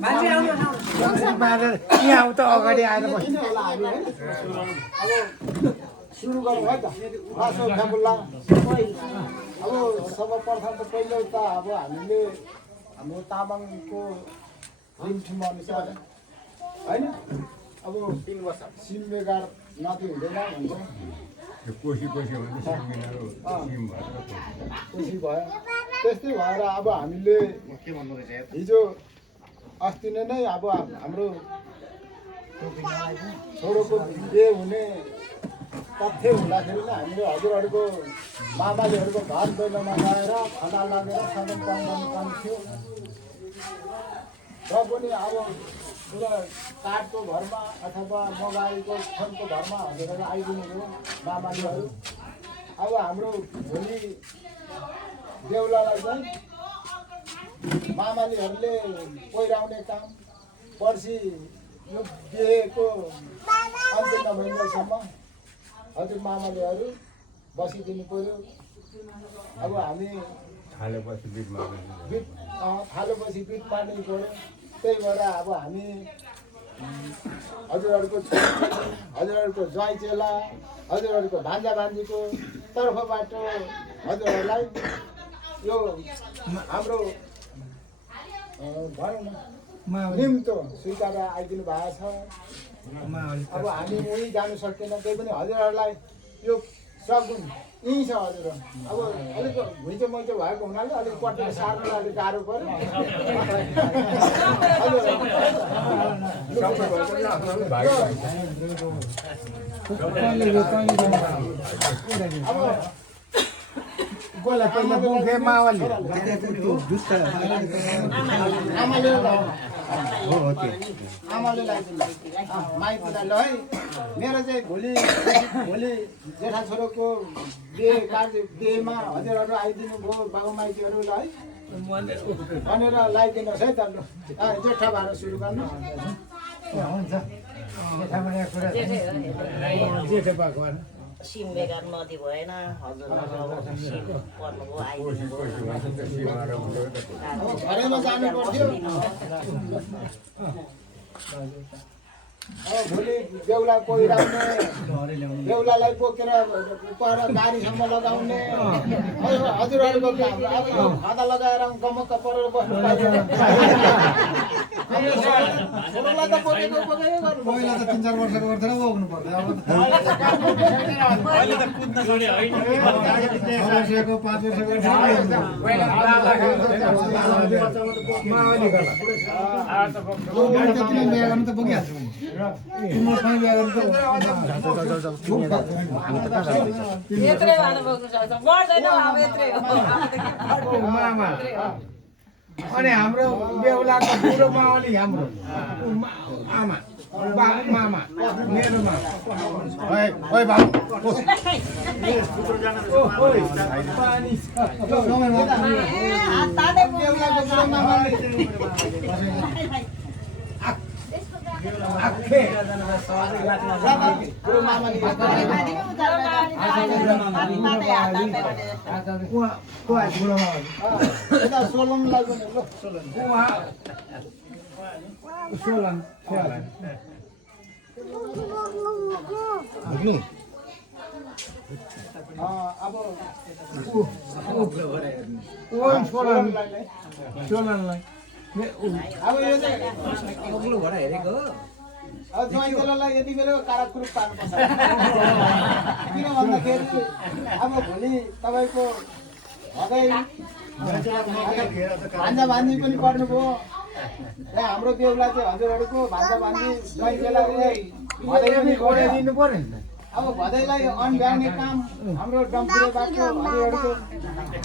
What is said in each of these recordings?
यहाँ आउ त अगाडि आएर सुरु गरौँ है त मासु फ्याकुल्ला अब सर्वप्रथम त पहिलो त अब हामीले हाम्रो तामाङको रिमठिम अनुसार होइन अब सिमबेगार नदी हुँदैन हुन्छ कोसी भयो कोसी भयो त्यस्तै भएर अब हामीले के भन्नु रहेछ हिजो अस्ति नै अब हाम्रो छोरोको बिहे हुने तथ्य हुँदाखेरि नै हामीले हजुरहरूको मामालीहरूको घर दैलोमा गएर खदा लगेर सदन गर्नुपर्ने थियो र पनि अब पुरा काठको घरमा अथवा मोबाइलको फोनको घरमा हजुरहरू आइदिनु भयो मामालीहरू अब हाम्रो भोलि देउलालाई चाहिँ मामालीहरूले पहिराउने काम पर्सि यो बिहेको अन्तिम महिनासम्म हजुर मामालीहरू बसिदिनु पर्यो अब हामी थालेपछि बिट थालेपछि बिट पार्नु पर्यो त्यही भएर अब हामी हजुरहरूको हजुरहरूको ज्वाइँ चेला हजुरहरूको भान्जा भान्जीको तर्फबाट हजुरहरूलाई यो हाम्रो भनौँ न निम्तो स्वीकार आइदिनु भएको छ अब हामी उहीँ जानु सक्दैन त्यही पनि हजुरहरूलाई यो सगुन यहीँ छ हजुर अब अलिक घुइँचो मैचो भएको हुनाले अलिक पटेर सार्नलाई अलिक गाह्रो पऱ्यो गोला पहिला बुङ्खे मावली आमाले लगाइदिनु माइतीलाई ल है मेरो चाहिँ भोलि जेठा छोरोको बिहेमा हजुरहरू आइदिनु भयो बाबु माइतीहरू ल है भनेर लगाइदिनुहोस् है त ल जेठा भएर सुरु गर्नु हुन्छ जेठा भएको सिमबेगार नदी भएन हजुरहरू पर्नुभयो घरैमा जानु पर्थ्यो अब भोलि बेहुला पहिराउने बेहुलालाई बोकेर पर गाडीसम्म लगाउने हजुरहरूको काम अब यो खादा लगाएर गमक्क परेर बस्नु पाइँदैन छोरोलाई त बोकेको बोकेकै गर्नु पहिला त 3-4 वर्षको गर्थेन बोक्नु पर्थ्यो अब त कुद्न छोड्यो होइन 6 वर्षको 5 वर्षको मावली गर्ला गाडी त बोकिहाल्छ तिम्रो बिहा गर्नु यत्रै भएर बोक्नु सक्छ बढ्दैन अब यत्रै हो मामा अनि हाम्रो बेहुलाको बुढो मावली हाम्रो आमा मामा मेरो मामा ओइ बाबु पानी आखे बुढो मामाले यता सोलमलाई पनि ल सोलन अब सोलनलाई अब यो चाहिँ अब ज्वाइँचेलालाई यति बेला काराकुरुप पार्नुपर्छ किन भन्दाखेरि अब भोलि तपाईँको भान्जा भान्जी पनि पर्नुभयो र हाम्रो बेहुला चाहिँ हजुरहरूको भान्जा भान्जी ज्वाइँचेला भदै पनि दिनु पर्यो नि अब भदैलाई अनभ्याउने काम हाम्रो डम्पुरेबाट हजुरहरूको डम्पुरे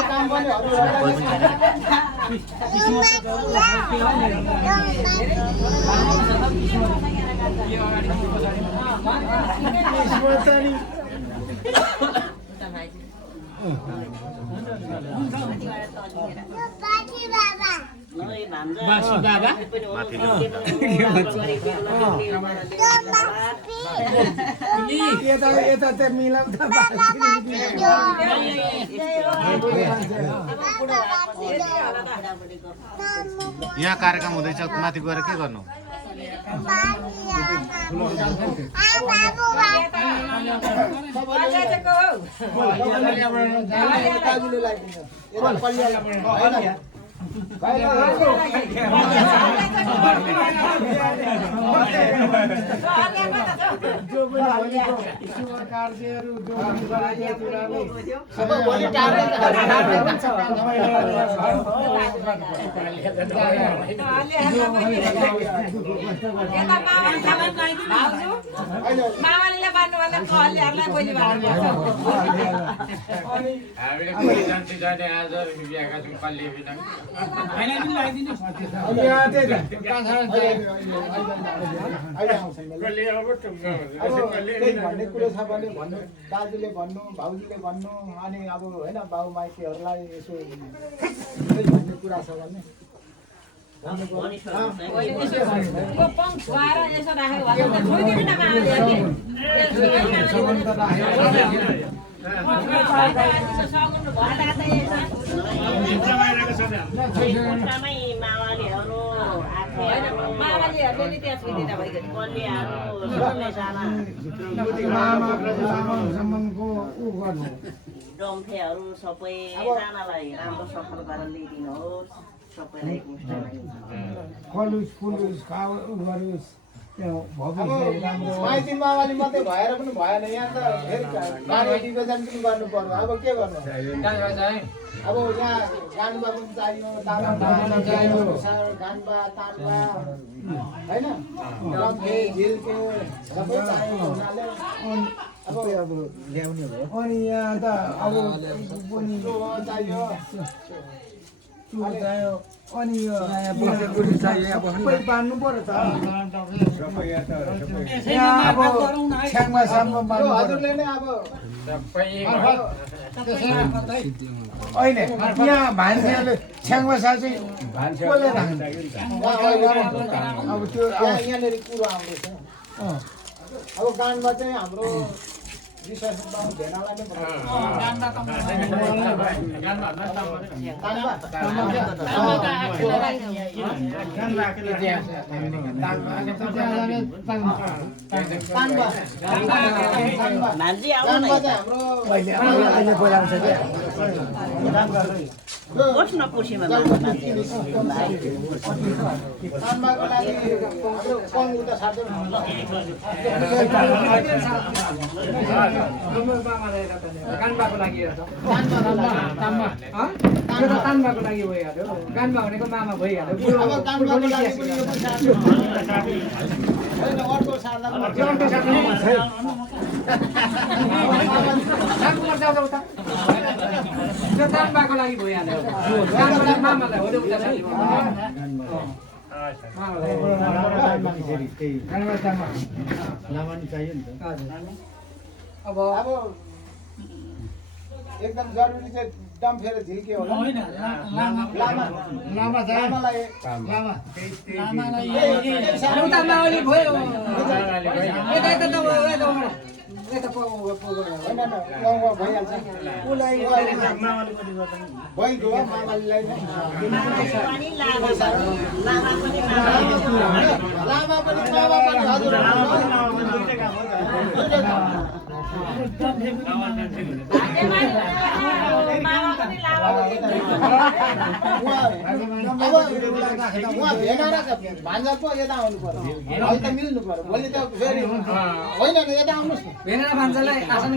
काम पनि बाबा बासी बाबा यता त मिलाउँछ यहाँ कार्यक्रम हुँदैछ माथि गएर के गर्नु कार्यहरू मामाले बान्नुभन्दा कहलेहरूलाई बोली बान्नुपर्छ भन्ने कुरो छ भने भन्नु दाजुले भन्नु भाउजूले भन्नु अनि अब होइन बाउ माइतीहरूलाई यसो भन्ने कुरा छ भने यो पङ छुवाएर यसो राखेको भए त छोइदिनु न मामाले मामाले त्यहाँ छोइदिँदा डम्फेहरू सबैजनालाई राम्रो सफल गरेर ल्याइदिनुहोस् सबैलाई फलुस फुलुस खाओस् माइती मामाली मात्रै भएर पनि भएन यहाँ त फेरि गाडी डिभिजन पनि गर्नु पर्यो अब के गर्नु अब यहाँ गानुबा पनि चाहियो गानुबा तानबा होइन डम्फे झिल्के सबै चाहियो हुनाले अब ल्याउने हो अनि यहाँ त अब पनि चाहियो अनि यो बान्नु पर्यो त हजुरले नै अब होइन यहाँ भान्सेले छ्याङमा सा चाहिँ कसले राख्छ अब त्यो यहाँनिर कुरो आउँदैछ अब गानमा चाहिँ हाम्रो विशेष भेनालाई नै बस्न कुर्सीमा तानबाको लागि हाम्रो कङ्गु त साथै गानबाको लागि तानबाको लागि भइहाल्यो गानबा भनेको मामा भइहाल्यो अब तानबाको लागि पनि यो साथै होइन अर्को सार्दा त्यो तानबाको लागि भइहाल्यो मामालाई हो अब एकदम जरुरी चाहिँ डम्फेर झिल्के होला भान्जा पो यता आउनु पर्यो अहिले त मिल्नु पर्यो भोलि त फेरि होइन यता आउनुहोस् न भेनेर भान्जालाई आसन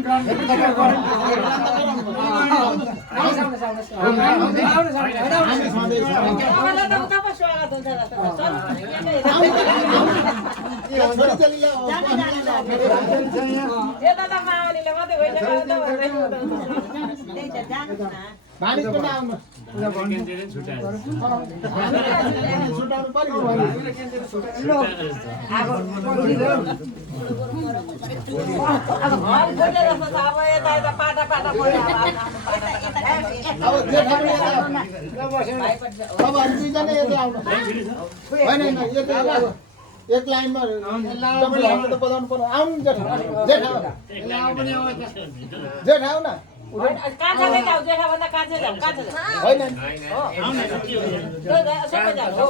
मानिस पनि आउनु छुटाउनु पर्यो अब घर खोलेर अब यता पाटा पाटा अब जेठा पनि यता अब हामी दुईजना यता आउनु होइन यता अब एक लाइनमा तपाईँले हाम्रो त बजाउनु पर्यो आउनु जेठा जेठा जेठा आउ न कान्छाले जाऊ जेठाभन्दा कान्छा जाऊ कान्छा जाऊ होइन सबै जाऊ हो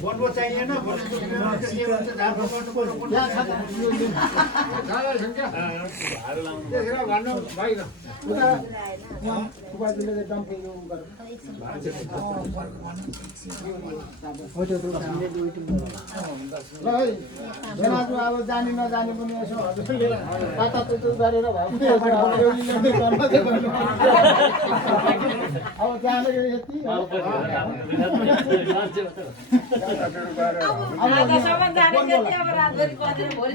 बोनबो चाहिएन अब जाने नजाने पनि यसो हजुरले तातातुतु गरेर भए पनि अब जाँदाखेरि यति आजसम्म जाने जति अब रातभरि बजेर भोलि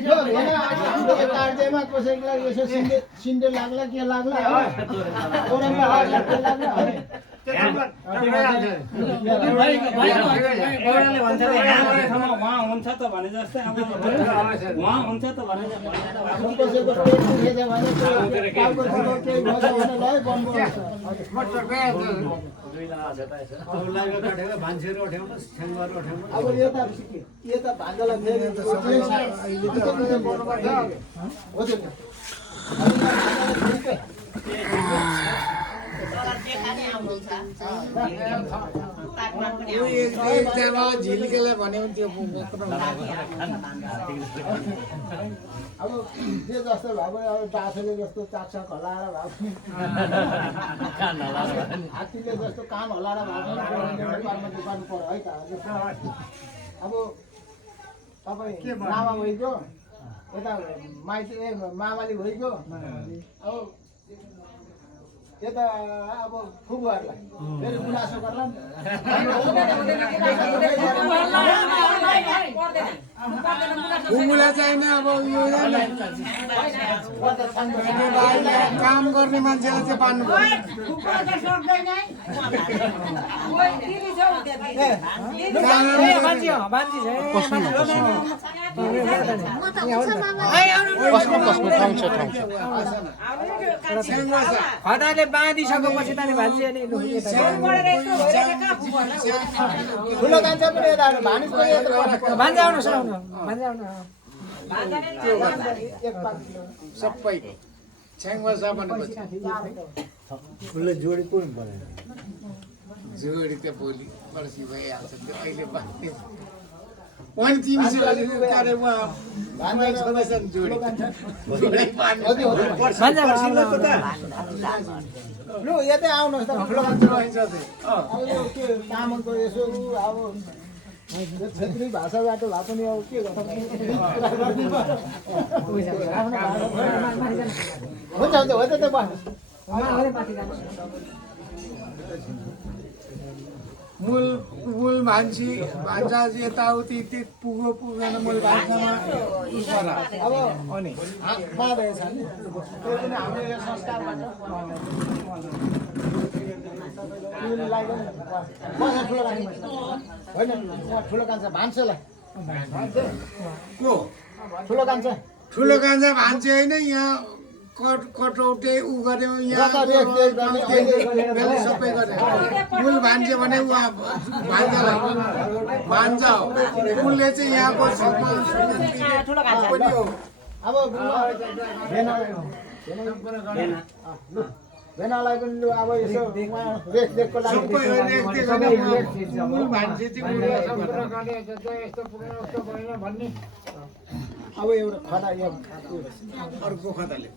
कार्यमा कसैलाई यसो सिन्डे लाग्ला के लाग्ला कोरामा लाग्ला के लाग्ला उहाँ हुन्छ त भने जस्तै अब उहाँ हुन्छ त भने कसैको पेट दुखेछ भने टाउको दुखेको केही भएछ भने ल बन्द मान्छेहरू उठ्याउनुहोस् छ्याङ्गाहरू उठ्याउनुहोस् अब यता भान्जालाई फेरि झिल्केलाई भन्यो भने त्यो अब जे जस्तो भए पनि अब डाँसोले जस्तो चाकसाक हल्लाएर भए पनि हात्तीले जस्तो कान हल्लाएर भए पनि पार्नु पर्यो है त अब तपाईँ मामा भइगयो यता माइती मामाले भइगयो अब यता अब फुपूहरूलाई फेरि गुनासो गर्ला फुपूलाई चाहिने अब यो काम गर्ने मान्छेलाई चाहिँ पार्नु पर्यो खदाले बाँधिसकेपछि त नि भान्जी अनि ठुलो कान्छा पनि यता भानिज पनि यता भान्जा आउनुहोस् आउनु भान्जा आउनु सबै छ्याङ्वा सामानपछि ठुलो जोडी कोही बनायो जोडी त भोलि पर्सि भइहाल्छ त्यो अहिले बाँध्यो अनि 300 कार्यमा छँदैछन् जोडी लु यतै आउनुहोस् त ठुलो कान्छा रहेछ अब यो के तामाङको यसो अब क्षेत्रीय भाषाबाट भए पनि अब के गर्छ हुन्छ हुन्छ हो त मूल मान्छे भान्सा यताउति त्यो पुगेन मूल भान्सामा अब अनि बाँधेको छ नि त्यो पनि हाम्रो यो संस्कारबाट होइन ठुलो कान्छा भान्सेलाई ठुलो कान्छा भान्से होइन यहाँ कटौटे उ गर्यो यहाँ सबै गरे मूल भान्से भने उहाँ भान्जालाई भान्जा हो उसले चाहिँ यहाँको पनि हो अब भेनालाई पनि लु अब यसो रेखदेखको लागि मूल भान्से चाहिँ अब एउटा खदा यो अर्को खदाले